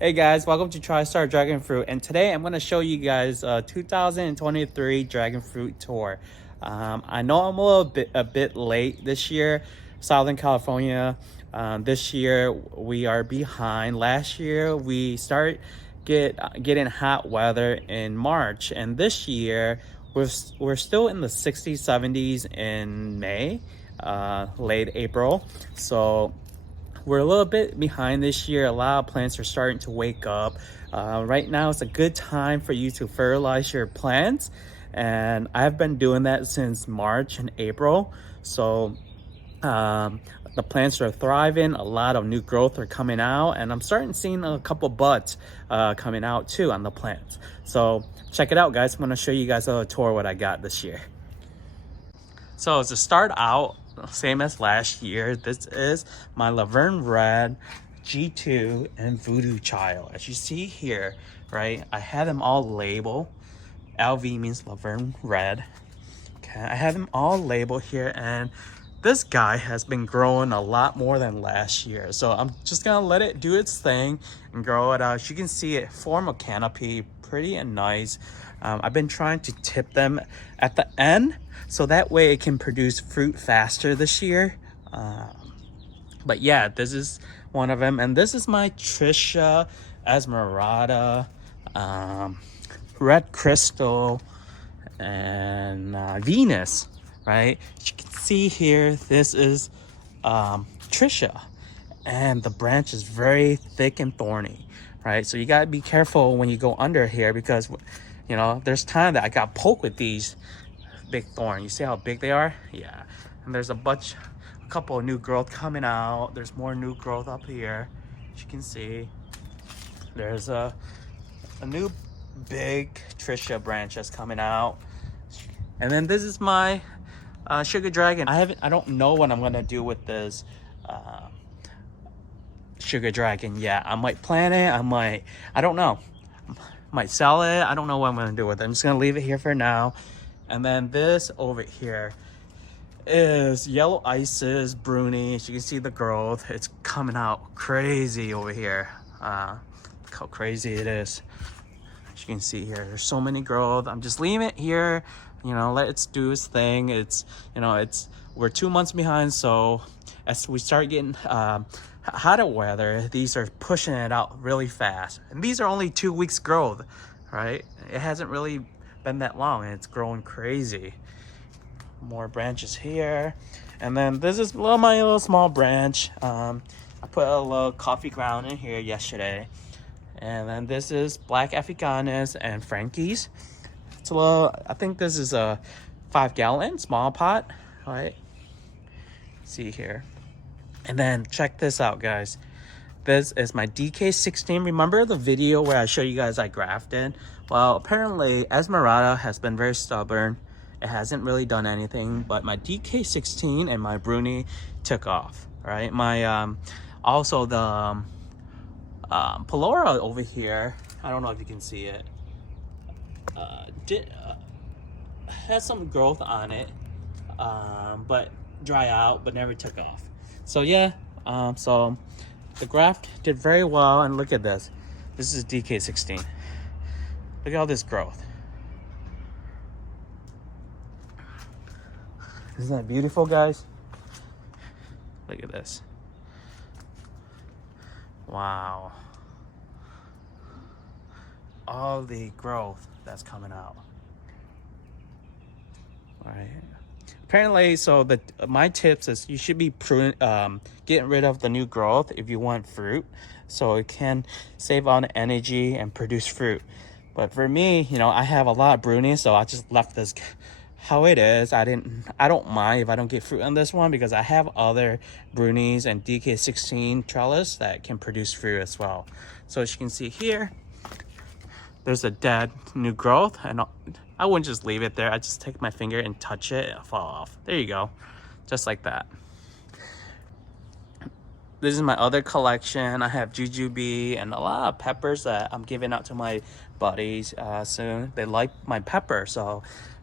Hey guys, welcome to TriStar Dragon Fruit, and today I'm going to show you guys a 2023 Dragon Fruit tour. I know I'm a bit late this year, Southern California. This year we are behind. Last year we started getting hot weather in March, and this year we're still in the 60s, 70s in May, late April. So we're a little bit behind this year. A lot of plants are starting to wake up. Right now it's a good time for you to fertilize your plants, and I've been doing that since March and April. So um, the plants are thriving, a lot of new growth are coming out, and I'm starting seeing a couple buds coming out too on the plants. So check it out, guys. I'm going to show you guys a tour what I got this year. So to start out, same as last year, this is my Laverne Red, G2, and Voodoo Child. As you see here, right, I have them all labeled. LV means Laverne Red. Okay, I have them all labeled here, and this guy has been growing a lot more than last year. So I'm just gonna let it do its thing and grow it out. As you can see, it form a canopy, pretty and nice. I've been trying to tip them at the end so that way it can produce fruit faster this year. But yeah, this is one of them, and this is my Trisha Esmeralda, Red Crystal, and Venus, right? As you can see here, this is Trisha, and the branch is very thick and thorny, right? So you gotta be careful when you go under here, because you know there's time that I got poked with these big thorn. You see how big they are? Yeah. And there's a couple of new growth coming out. There's more new growth up here, as you can see. There's a new big Trisha branch that's coming out. And then this is my Sugar Dragon. I don't know what I'm gonna do with this Sugar Dragon yet. I might plant it. I don't know. Might sell it. I don't know what I'm gonna do with it. I'm just gonna leave it here for now. And then this over here is Yellow Isis Bruni. As you can see the growth, it's coming out crazy over here. Look how crazy it is. As you can see here, there's so many growth. I'm just leaving it here, you know, let it do its thing. We're 2 months behind, so as we start getting hotter weather, these are pushing it out really fast. And these are only 2 weeks growth, right? It hasn't really been that long, and it's growing crazy. More branches here, and then this is my little small branch. I put a little coffee ground in here yesterday, and then this is Black Africanus and Frankie's. It's a little, I think this is a 5-gallon small pot, right? See here. And then check this out, guys. This is my DK16. Remember the video where I showed you guys I grafted? Well, apparently Esmeralda has been very stubborn. It hasn't really done anything, but my DK16 and my Bruni took off, right? My also the Pelora over here, I don't know if you can see it, has some growth on it, but dry out, but never took off. So yeah, so the graft did very well, and look at this. This is DK16. Look at all this growth. Isn't that beautiful, guys? Look at this. Wow. All the growth that's coming out. All right. Apparently, so my tips is you should be getting rid of the new growth if you want fruit, so it can save on energy and produce fruit. But for me, you know, I have a lot of pruning, so I just left this how it is. I don't mind if I don't get fruit on this one, because I have other Brunis and DK16 Trellis that can produce fruit as well. So as you can see here, there's a dead new growth, and I wouldn't just leave it there. I just take my finger and touch it, it'll fall off. There you go, just like that. This is my other collection. I have jujube and a lot of peppers that I'm giving out to my buddies soon. They like my pepper, so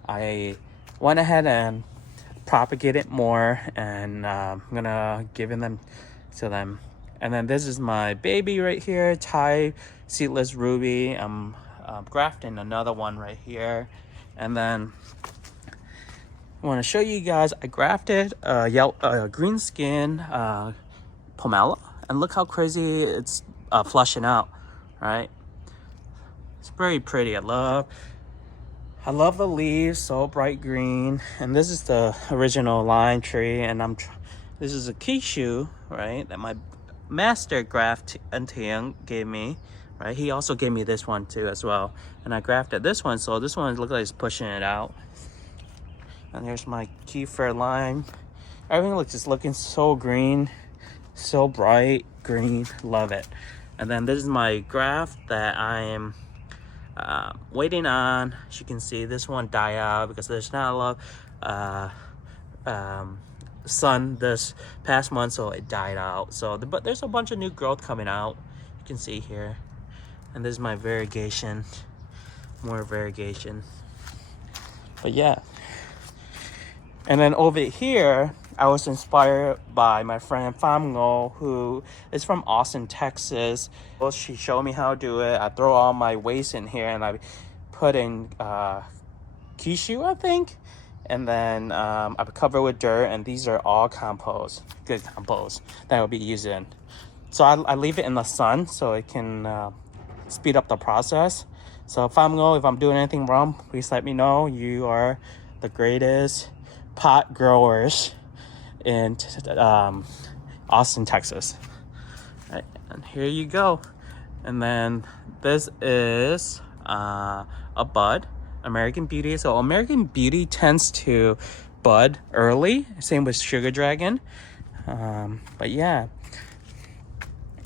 I went ahead and propagated more, and I'm gonna give them to them And then this is my baby right here, Thai seedless ruby. I'm grafting another one right here. And then I want to show you guys, I grafted a green skin pomelo, and look how crazy it's flushing out, right? It's very pretty. I love the leaves, so bright green. And this is the original lime tree, and this is a kishu, right, that my master grafting gave me, right? He also gave me this one too as well, and I grafted this one, so this one looks like it's pushing it out. And here's my kefir lime. Everything just looking so green, so bright green. Love it. And then this is my graft that I am waiting on. As you can see, this one died out because there's not a lot of sun this past month, so it died out. So but there's a bunch of new growth coming out, you can see here. And this is my variegation, more variegation. But yeah. And then over here, I was inspired by my friend Pham Ngo, who is from Austin, Texas. Well, she showed me how to do it. I throw all my waste in here, and I put in kishu, I think. And then I cover it with dirt, and these are all compost, good compost that I'll be using. So I leave it in the sun so it can speed up the process. So Pham Ngo, if I'm doing anything wrong, please let me know. You are the greatest pot growers in Austin, Texas. Right, and here you go. And then this is a bud, American Beauty. So American Beauty tends to bud early, same with Sugar Dragon. But yeah.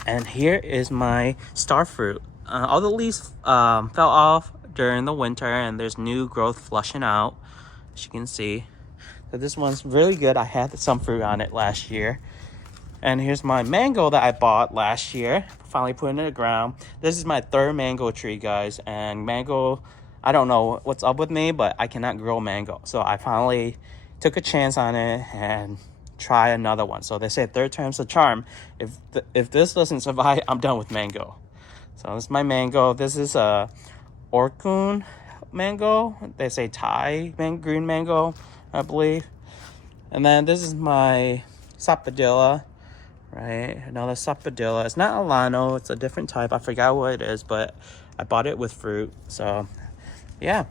And here is my starfruit. All the leaves fell off during the winter, and there's new growth flushing out, as you can see. So this one's really good. I had some fruit on it last year. And here's my mango that I bought last year. Finally put it in the ground. This is my third mango tree, guys. And mango, I don't know what's up with me, but I cannot grow mango. So I finally took a chance on it and try another one. So they say third time's the charm. If this doesn't survive, I'm done with mango. So this is my mango. This is a Orkun mango. They say Thai green mango, I believe. And then this is my sapodilla, right? Another sapodilla. It's not Alano, it's a different type. I forgot what it is, but I bought it with fruit. So yeah.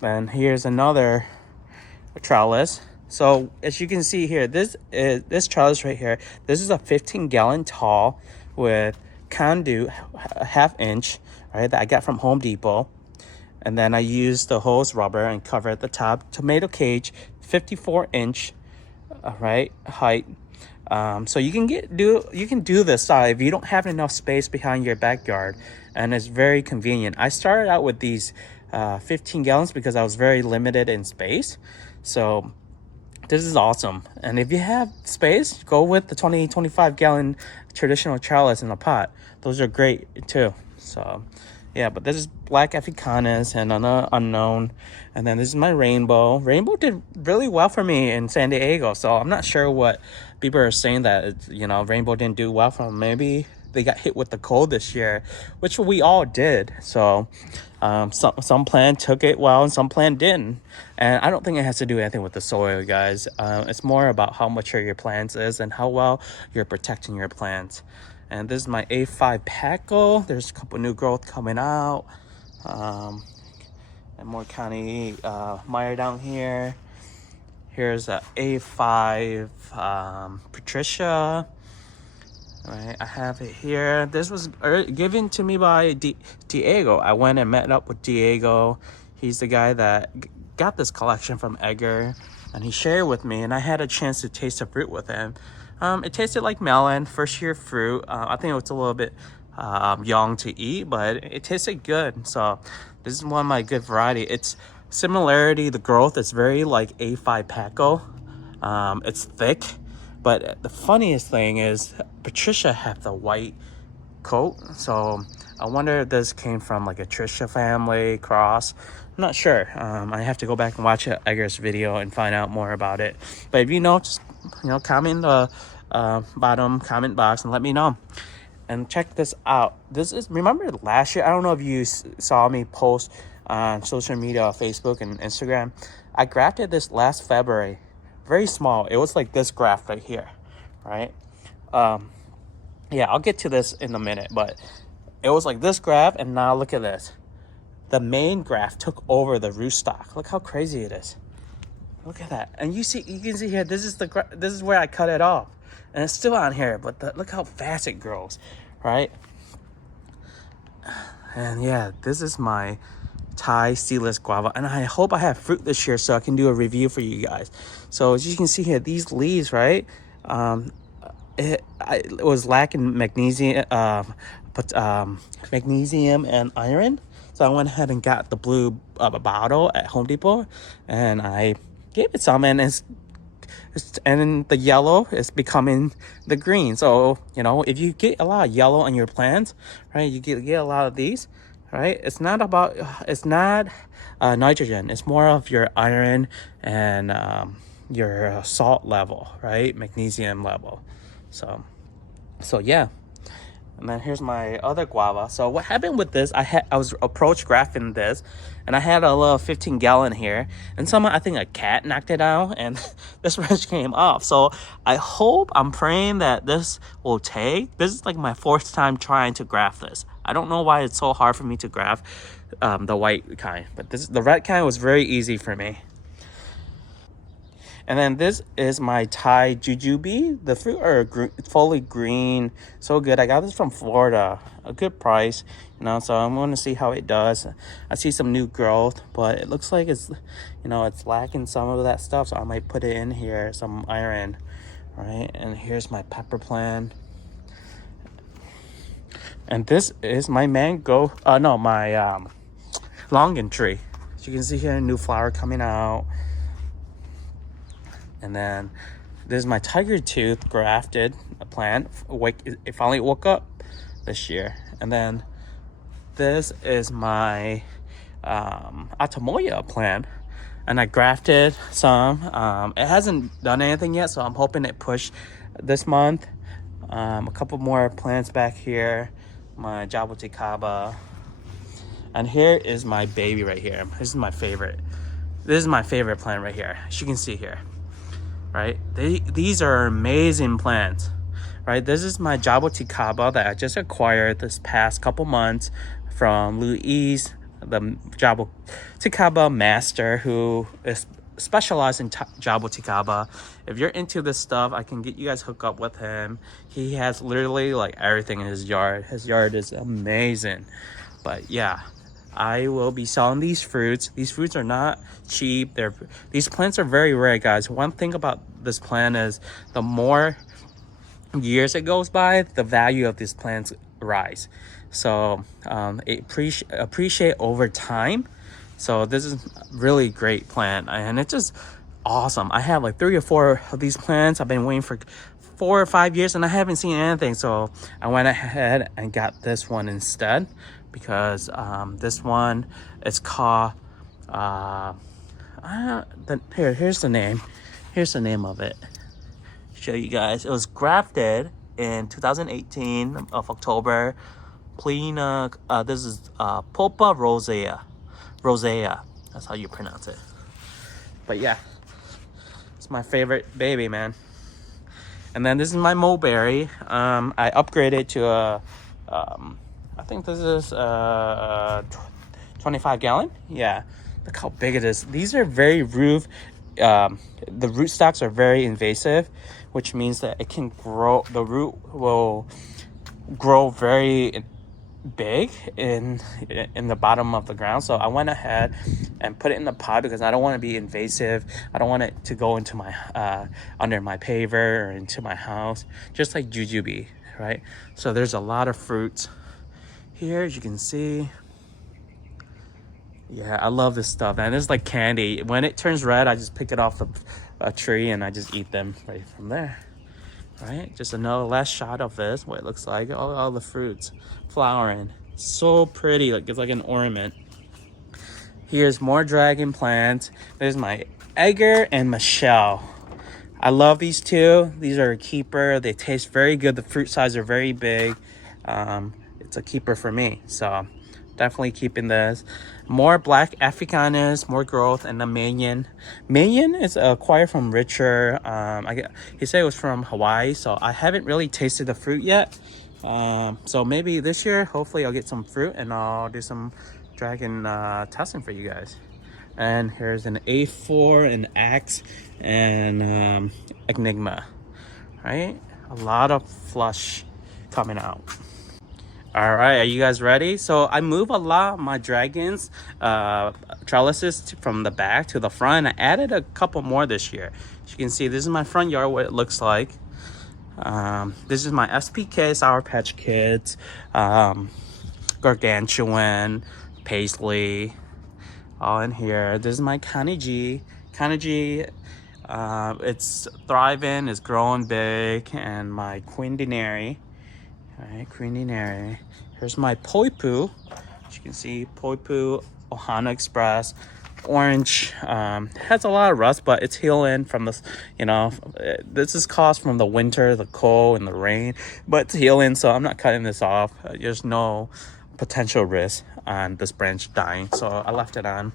And here's another trellis. So as you can see here, this trellis right here, this is a 15-gallon tall with conduit, a half-inch, right, that I got from Home Depot. And then I used the hose rubber and cover at the top. Tomato cage, 54-inch, right, height. So you can do this if you don't have enough space behind your backyard, and it's very convenient. I started out with these 15 gallons because I was very limited in space. So this is awesome. And if you have space, go with the 25 gallon traditional trellis in a pot. Those are great too. So yeah, but this is black Africanus and another unknown. And then this is my rainbow. Rainbow did really well for me in San Diego. So I'm not sure what people are saying that, rainbow didn't do well for them. Maybe they got hit with the cold this year, which we all did. So some plant took it well and some plant didn't. And I don't think it has to do anything with the soil, guys. It's more about how mature your plants is and how well you're protecting your plants. And this is my A5 Paco. There's a couple new growth coming out. And more County Meyer down here. Here's a A5 Patricia. All right, I have it here. This was given to me by Diego. I went and met up with Diego. He's the guy that got this collection from Edgar, and he shared with me, and I had a chance to taste the fruit with him. It tasted like melon, first year fruit. I think it was a little bit young to eat, but it tasted good. So this is one of my good variety. It's similarity, the growth is very like A5 Paco. It's thick, but the funniest thing is Patricia had the white coat. So I wonder if this came from like a Trisha family cross. I'm not sure. I have to go back and watch Edgar's video and find out more about it. But if you know, just comment in the bottom comment box and let me know. And check this out. This is, remember last year, I don't know if you saw me post on social media, Facebook and Instagram. I grafted this last February. Very small. It was like this graft right here, right? Yeah, I'll get to this in a minute, but it was like this graft, and now look at this. The main graft took over the rootstock. Look how crazy it is. Look at that. And you can see here, this is where I cut it off. And it's still on here, but look how fast it grows, right? And yeah, this is my Thai seedless guava, and I hope I have fruit this year so I can do a review for you guys. So as you can see here, these leaves, right? It was lacking magnesium, magnesium and iron. So I went ahead and got the blue bottle at Home Depot, and I gave it some, and and the yellow is becoming the green. So you know, if you get a lot of yellow on your plants, right, you get a lot of these, right? It's not nitrogen. It's more of your iron and your salt level, right? Magnesium level. So yeah. And then here's my other guava. So what happened with this, I was approached grafting this, and I had a little 15-gallon here, and I think a cat knocked it out, and this branch came off. So I'm praying that this will take. This is like my 4th time trying to graft this. I don't know why it's so hard for me to graft the white kind, but the red kind was very easy for me. And then this is my Thai jujube. The fruit are fully green, so good. I got this from Florida, a good price, you know. So I'm going to see how it does. I see some new growth, but it looks like it's, you know, it's lacking some of that stuff. So I might put it in here, some iron, right? And here's my pepper plant. And this is my mango. My longan tree. As you can see here, a new flower coming out. And then this is my tiger tooth grafted plant. It finally woke up this year. And then this is my Atamoya plant, and I grafted some. It hasn't done anything yet, so I'm hoping it pushed this month. A couple more plants back here. My jaboticaba. And here is my baby right here. This is my favorite. This is my favorite plant right here. As you can see here. Right, these are amazing plants, right? This is my jaboticaba that I just acquired this past couple months from Louise, the jaboticaba master, who is specialized in jaboticaba. If you're into this stuff, I can get you guys hooked up with him. He has literally like everything in his yard. His yard is amazing. But yeah, I will be selling these fruits. These fruits are not cheap. These plants are very rare, guys. One thing about this plant is the more years it goes by, the value of these plants rise. So it appreciate over time. So this is really great plant, and it's just awesome. I have like 3 or 4 of these plants. I've been waiting for 4 or 5 years, and I haven't seen anything. So I went ahead and got this one instead, because this one is called here's the name of it. Show you guys. It was grafted in 2018 of October. Plena, this is Pulpa rosea, that's how you pronounce it. But yeah, it's my favorite baby, man. And then this is my mulberry. I upgraded to a I think this is 25-gallon. Yeah, look how big it is. These are very the rootstocks are very invasive, which means that it can grow. The root will grow very big in the bottom of the ground. So I went ahead and put it in the pot because I don't want to be invasive. I don't want it to go into my under my paver or into my house, just like jujube, right? So there's a lot of fruits here, as you can see. Yeah, I love this stuff, and it's like candy. When it turns red, I just pick it off the tree and I just eat them right from there. Right, just another last shot of this, what it looks like. All the fruits flowering, so pretty, like it's like an ornament. Here's more dragon plants. There's my Edgar and Michelle. I love these two. These are a keeper. They taste very good. The fruit size are very big. It's a keeper for me. So definitely keeping this. More black Africanus, more growth, and the Minion. Minion is acquired from Richard. He said it was from Hawaii, so I haven't really tasted the fruit yet. So maybe this year, hopefully I'll get some fruit and I'll do some dragon testing for you guys. And here's an A4, an Axe, and Enigma, right? A lot of flush coming out. All right, are you guys ready? So I move a lot of my dragons trellises from the back to the front. I added a couple more this year. As you can see, this is my front yard, what it looks like. This is my SPK, Sour Patch Kids, Gargantuan, Paisley, all in here. This is my Kaniji. Kaniji, it's thriving, it's growing big, and my Queen Denari. All right, Queen Denari. Here's my Poipu. As you can see, Poipu, Ohana Express, orange. Has a lot of rust, but it's healing from this. You know, this is caused from the winter, the cold, and the rain. But it's healing, so I'm not cutting this off. There's no potential risk on this branch dying, so I left it on.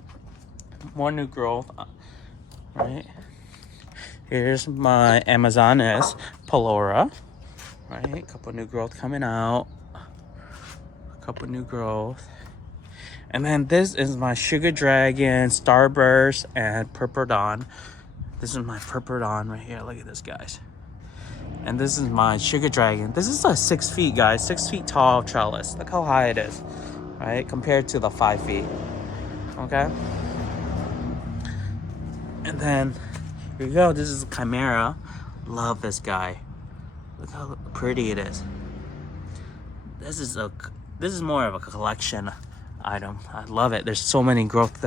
More new growth. Right. Here's my Amazonas Pelora. Right, couple new growth coming out. Couple new growth. And then this is my Sugar Dragon, Starburst, and Purple Dawn. This is my Purple Dawn right here. Look at this, guys. And this is my Sugar Dragon. This is a 6 feet, guys. 6 feet tall trellis. Look how high it is, right? Compared to the 5 feet. Okay. And then here we go. This is Chimera. Love this guy. Look how pretty it is. This is more of a collection item. I love it. There's so many growth.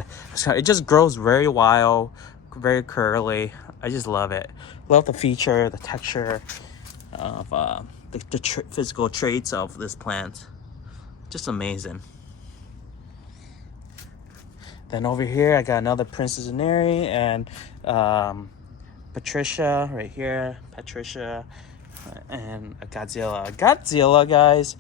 It just grows very wild, very curly. I just love it. Love the feature, the texture of the physical traits of this plant. Just amazing. Then over here, I got another Princess Aneri and Patricia right here. Patricia. And a Godzilla, guys.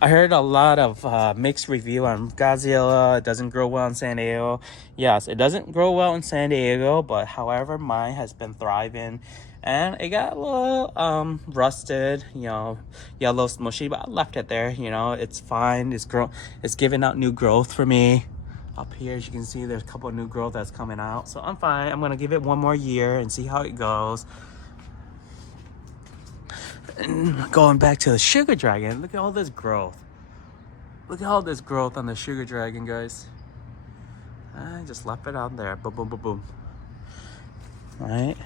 I heard a lot of mixed review on Godzilla. It doesn't grow well in San Diego. Yes, it doesn't grow well in San Diego, but however, mine has been thriving. And it got a little rusted, you know, yellow, smushy, but I left it there. You know, it's fine. It's giving out new growth for me. Up here, as you can see, there's a couple of new growth that's coming out. So I'm fine. I'm going to give it one more year and see how it goes. And going back to the Sugar Dragon, look at all this growth. Look at all this growth on the Sugar Dragon, guys. I just left it out there. Boom, boom, boom, boom. All right.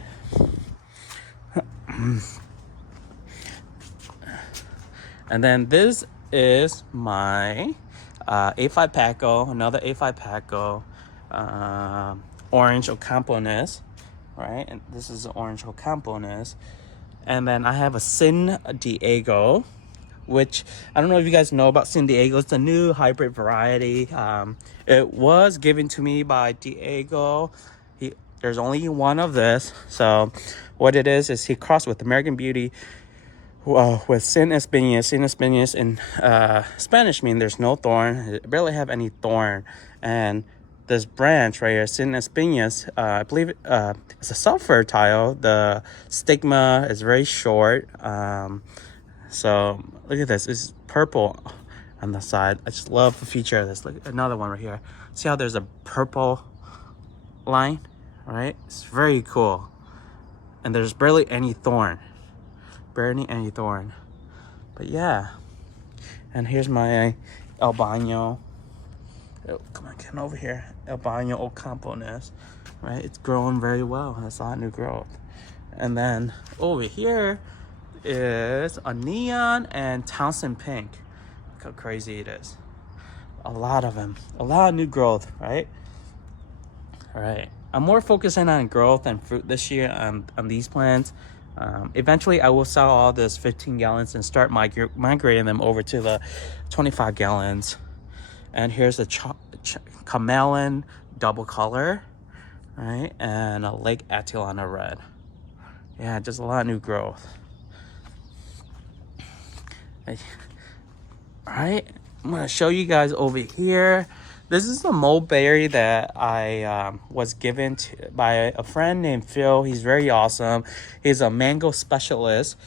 And then this is my A5 Paco, another A5 Paco, Orange Ocampones, right? And this is Orange Ocampones. And then I have a San Diego, which I don't know if you guys know about San Diego. It's a new hybrid variety. It was given to me by Diego. There's only one of this. So what it is he crossed with American Beauty with Sin Espinillas. Sin Espinillas in Spanish means there's no thorn. It barely have any thorn. And this branch right here, Sin Espinillas, I believe it's a self-fertile. The stigma is very short. So look at this. It's purple on the side. I just love the feature of this. Look at another one right here. See how there's a purple line, right? It's very cool. And there's barely any thorn. Barely any thorn. But yeah. And here's my albino. Oh, come on, get over here. Albino Ocampones, right? It's growing very well. That's a lot of new growth. And then over here is a neon and Townsend pink. Look how crazy it is. A lot of them. A lot of new growth, right? All right. I'm more focusing on growth and fruit this year on these plants. Eventually, I will sell all this 15 gallons and start migrating them over to the 25 gallons. And here's the chameleon double color, right? And a Lake Attilana red. Yeah, just a lot of new growth. All right, I'm gonna show you guys over here. This is a mulberry that I was given by a friend named Phil. He's very awesome. He's a mango specialist,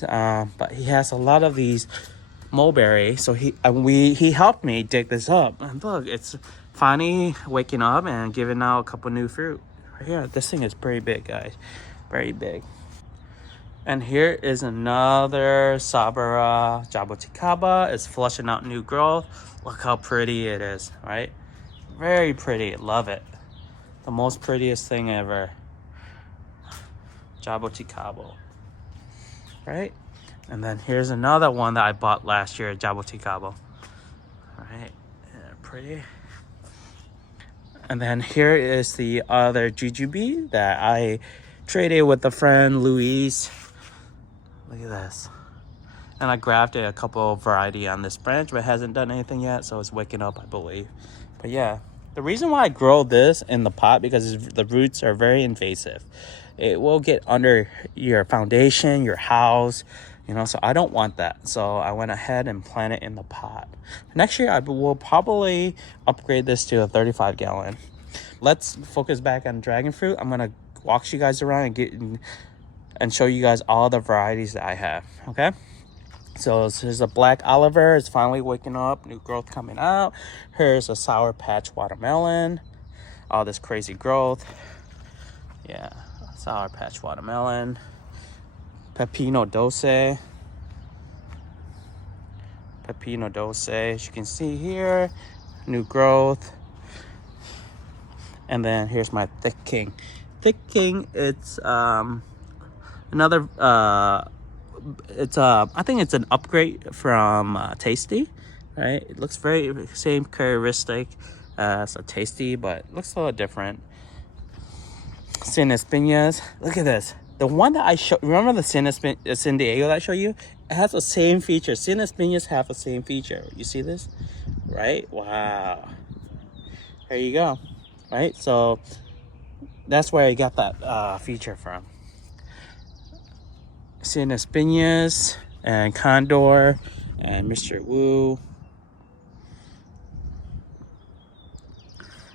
but he has a lot of these mulberry. So he helped me dig this up. And look, it's finally waking up and giving out a couple new fruit. Right here, this thing is pretty big, guys. Very big. And here is another Sabara jaboticaba. It's flushing out new growth. Look how pretty it is, right? Very pretty. Love it. The most prettiest thing ever. Jaboticaba, right? And then here's another one that I bought last year, jaboticaba. Right? Yeah, pretty. And then here is the other jujube that I traded with a friend, Louise. Look at this. And I grafted a couple of variety on this branch, but it hasn't done anything yet, so it's waking up, I believe. But yeah, the reason why I grow this in the pot, because the roots are very invasive. It will get under your foundation, your house, you know, so I don't want that. So I went ahead and planted it in the pot. Next year, I will probably upgrade this to a 35-gallon. Let's focus back on dragon fruit. I'm gonna walk you guys around and show you guys all the varieties that I have, okay? So here's a black Oliver. It's finally waking up, new growth coming out. Here's a Sour Patch watermelon. All this crazy growth. Yeah, Sour Patch watermelon. Pepino Doce. Pepino Doce, as you can see here, new growth. And then here's my Thick King. Thick King, it's another I think it's an upgrade from Tasty, right? It looks very same characteristic as a Tasty, but it looks a little different. San Espinas, look at this. The one that I showed, remember the San Diego that I showed you? It has the same feature. San Espinas have the same feature. You see this? Right? Wow. There you go. Right? So that's where I got that feature from. San Espinas and Condor and Mr. Wu.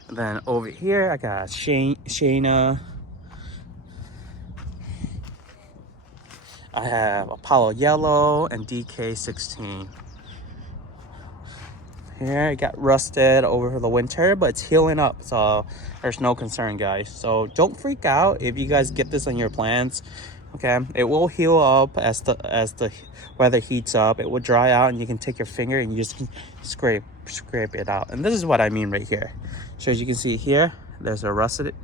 And then over here, I got Shayna. I have Apollo Yellow and DK16. Here, it got rusted over the winter, but it's healing up, so there's no concern, guys. So don't freak out if you guys get this on your plants. Okay, it will heal up as the weather heats up. It will dry out, and you can take your finger and you just scrape it out. And this is what I mean right here. So as you can see here, there's a rusted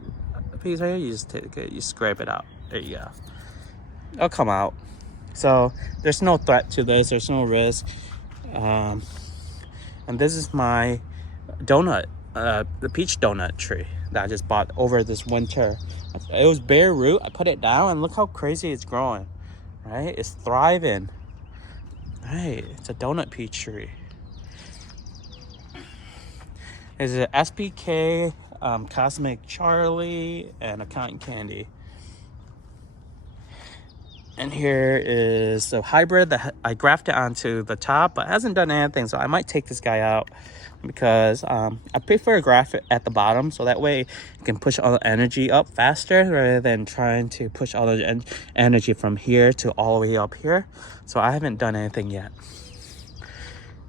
piece right here. You just take it, you scrape it out. There you go. It'll come out. So there's no threat to this. There's no risk. And this is my donut, the peach donut tree that I just bought over this winter. It was bare root. I put it down and look how crazy it's growing, right? It's thriving. Right, it's a donut peach tree. It's an SPK, Cosmic Charlie, and a Cotton Candy. And here is the hybrid that I grafted onto the top, but hasn't done anything. So I might take this guy out because I prefer graft it at the bottom. So that way you can push all the energy up faster rather than trying to push all the energy from here to all the way up here. So I haven't done anything yet.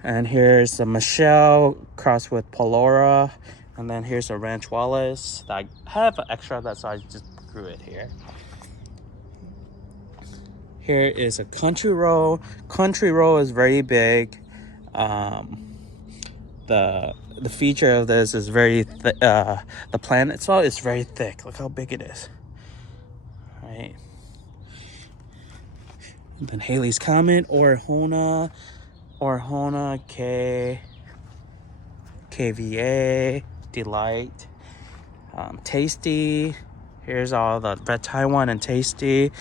And here's the Michelle crossed with Polora. And then here's a Ranch Wallace. I have an extra of that, so I just grew it here. Here is a Country Roll. Country Roll is very big. The feature of this is very the plant itself is very thick. Look how big it is. Right. And then Haley's Comet, Orhona KVA, Delight, Tasty. Here's all the Red Taiwan and Tasty.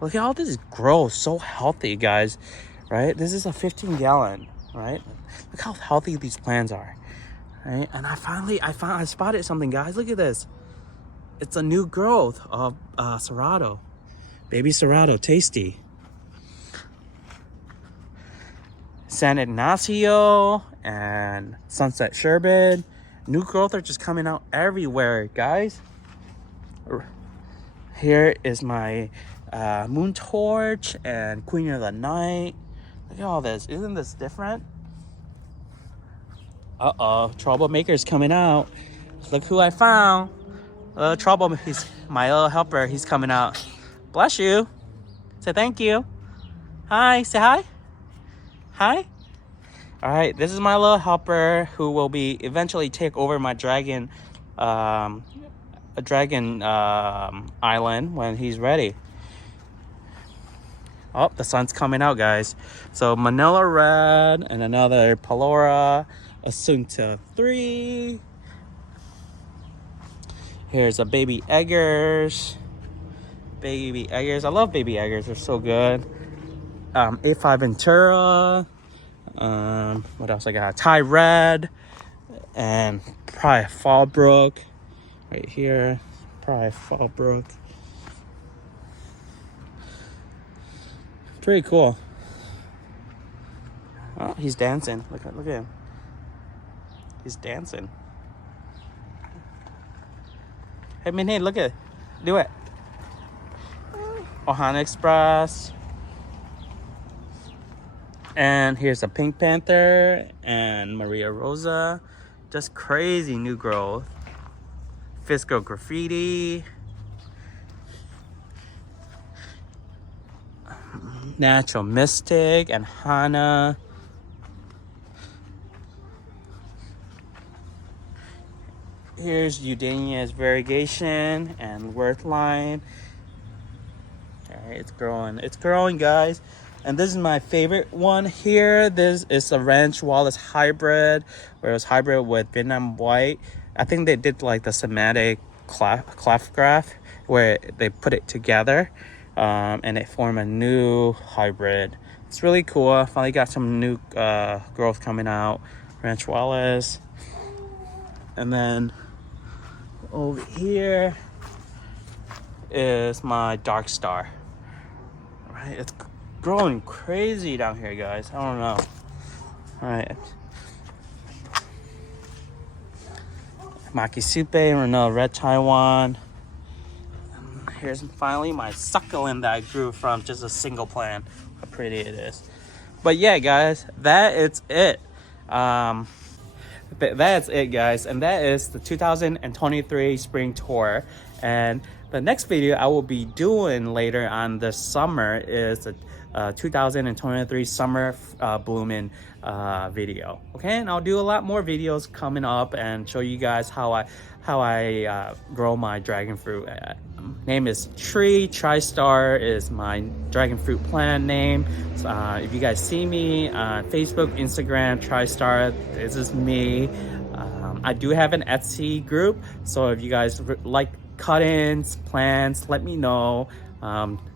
Look at all this growth, so healthy, guys, right? This is a 15-gallon, right? Look how healthy these plants are, right? And I spotted something, guys. Look at this. it's a new growth of Serrato. Baby Serrato, tasty. San Ignacio and Sunset Sherbet. New growth are just coming out everywhere, guys. Here is my Moon Torch and Queen of the Night. Look at all this. Isn't this different? Uh-oh, Troublemaker's coming out. Look who I found. Trouble, he's my little helper. He's coming out. Bless you. Say thank you. Hi, say hi. Hi. All right, this is my little helper who will be eventually take over my dragon, island when he's ready. Oh, the sun's coming out, guys. So Manila Red and another Palora, Assunta 3. Here's a baby eggers. Baby eggers. I love baby eggers. They're so good. A5 Ventura. What else I got? Thai Red. And probably Fallbrook. Right here. Probably Fallbrook. Pretty cool. Oh, he's dancing. Look at him. He's dancing. Hey, Minnie, look at it. Do it. Ohana Express. And here's a Pink Panther and Maria Rosa. Just crazy new growth. Fiscal Graffiti. Natural Mystic and Hana. Here's Eudania's Variegation and Worthline. Alright, it's growing, guys. And this is my favorite one here. This is a Ranch Wallace hybrid, where it was hybrid with Vietnam White. I think they did like the somatic cleft graft, where they put it together. And it formed a new hybrid. It's really cool. I finally got some new growth coming out. Ranch Wallace. And then over here is my Dark Star. Right, it's growing crazy down here, guys. I don't know. All right. Makisupe, Renault Red Taiwan. Here's finally my succulent that I grew from just a single plant. How pretty it is. But yeah, guys, that's it. That's it, guys. And that is the 2023 spring tour. And the next video I will be doing later on this summer is the 2023 summer blooming video. Okay, and I'll do a lot more videos coming up and show you guys how I grow my dragon fruit. Name is Tree. TriStar is my dragon fruit plant name. So, if you guys see me on Facebook, Instagram, TriStar, this is me. I do have an Etsy group, so if you guys like cut-ins, plants, let me know.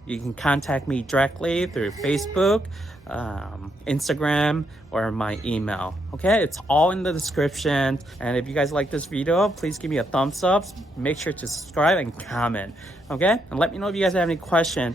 You can contact me directly through Facebook, Instagram, or my email. Okay, it's all in the description. And if you guys like this video, please give me a thumbs up. Make sure to subscribe and comment. Okay, and let me know if you guys have any questions.